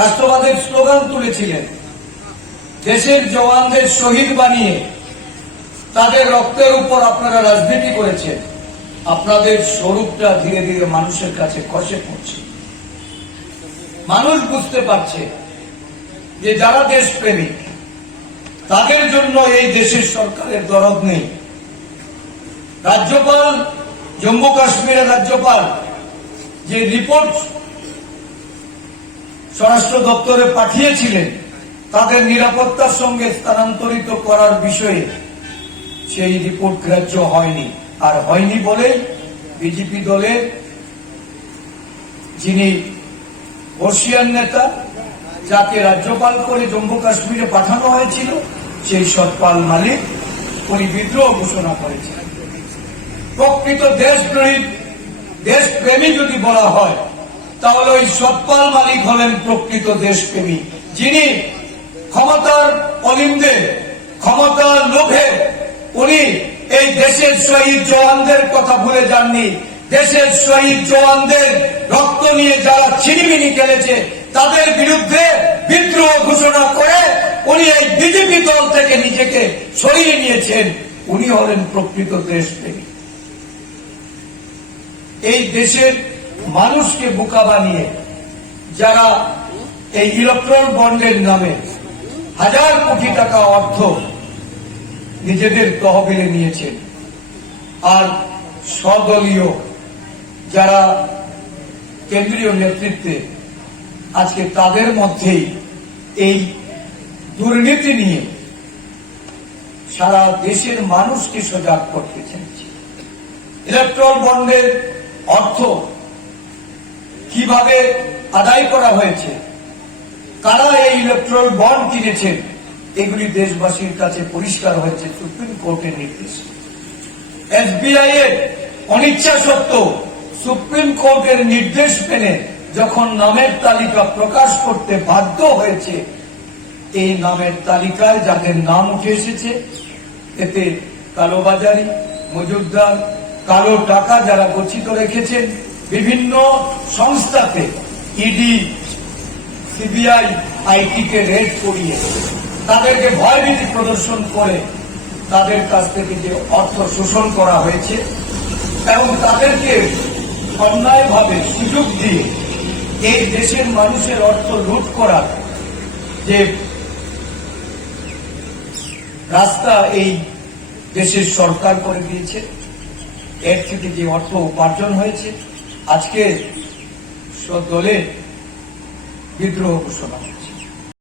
রাষ্ট্রবাদের slogan তুলেছিলেন, দেশের জওয়ানদের শহীদ বানিয়ে তাদের রক্তের উপর আপনারা রাজনীতি করেছেন। আপনাদের স্বরূপটা ধীরে ধীরে মানুষের কাছে খসে পড়ছে। মানুষ বুঝতে পারছে যে যারা দেশপ্রেমিক তাদের জন্য এই দেশের সরকারের দরদ নেই। রাজ্যপাল, জম্মু কাশ্মীরের রাজ্যপাল যে রিপোর্ট স্বরাষ্ট্র দপ্তরে পাঠিয়েছিলেন তাদের নিরাপত্তার সঙ্গে স্থানান্তরিত করার বিষয়ে সেই রিপোর্ট গ্রাহ্য হয়নি। আর হয়নি বলে বিজেপি দলের যিনি বর্ষিয়ান নেতা, যাকে রাজ্যপাল করে জম্মু কাশ্মীরে পাঠানো হয়েছিল, সেই সতপাল মালিক উনি বিদ্রোহ ঘোষণা করেছেন। প্রকৃত দেশপ্রেমী যদি বলা হয় তাহলে ওই সতপাল মালিক হলেন প্রকৃত দেশপ্রেমী, যিনি ক্ষমতার অলিন্দে, ক্ষমতার লোভে উনি এই দেশের শহীদ জওয়ানদের কথা ভুলে যাননি। দেশের শহীদ জওয়ানদের রক্ত নিয়ে যারা ছিনিমিনি খেলেছে তাদের বিরুদ্ধে বিদ্রোহ ঘোষণা করে উনি এই বিজেপি দল থেকে নিজেকে সরিয়ে নিয়েছেন। উনি হলেন প্রকৃত দেশপ্রেমী। এই দেশের মানুষকে বোকা বানিয়ে যারা এই ইলেকট্রাল বন্ডের নামে হাজার কোটি টাকা অর্থ নিজেদের তহবিলে নিয়েছেন, আর স্বদলীয় যারা কেন্দ্রীয় নেতৃত্বে আজকে তাদের মধ্যেই এই দুর্নীতি নিয়ে সারা দেশের মানুষকে সজাগ করতে চাইছে। ইলেকট্রাল বন্ডের অর্থ কিভাবে আদায় করা হয়েছে, কারা এই ইলেকট্রাল বন্ড কিনেছেন, এগুলি দেশবাসীর কাছে পরিষ্কার হয়েছে সুপ্রিম কোর্টের নির্দেশ। এসবিআই এর অনিচ্ছা সত্ত্বেও সুপ্রিম কোর্টের নির্দেশ মেনে যখন নামের তালিকা প্রকাশ করতে বাধ্য হয়েছে, এই নামের তালিকায় যাদের নাম উঠে এসেছে এতে কালোবাজারি, মজুদদার, কালো টাকা যারা গচ্ছিত রেখেছেন বিভিন্ন সংস্থাতে, ইডি, সিবিআই, আইটি কে রেড করিয়ে তাদেরকে ভয়ভীতি প্রদর্শন করে তাদের কাছ থেকে যে অর্থ শোষণ করা হয়েছে এবং তাদেরকে অন্যায়ভাবে সুযোগ দিয়ে এই দেশের মানুষের অর্থ লুট করার যে রাস্তা এই দেশের সরকার করে দিয়েছে, এর থেকে যে অর্থ উপার্জন হয়েছে, আজকে দলে বিদ্রোহ ঘোষণা হয়েছে।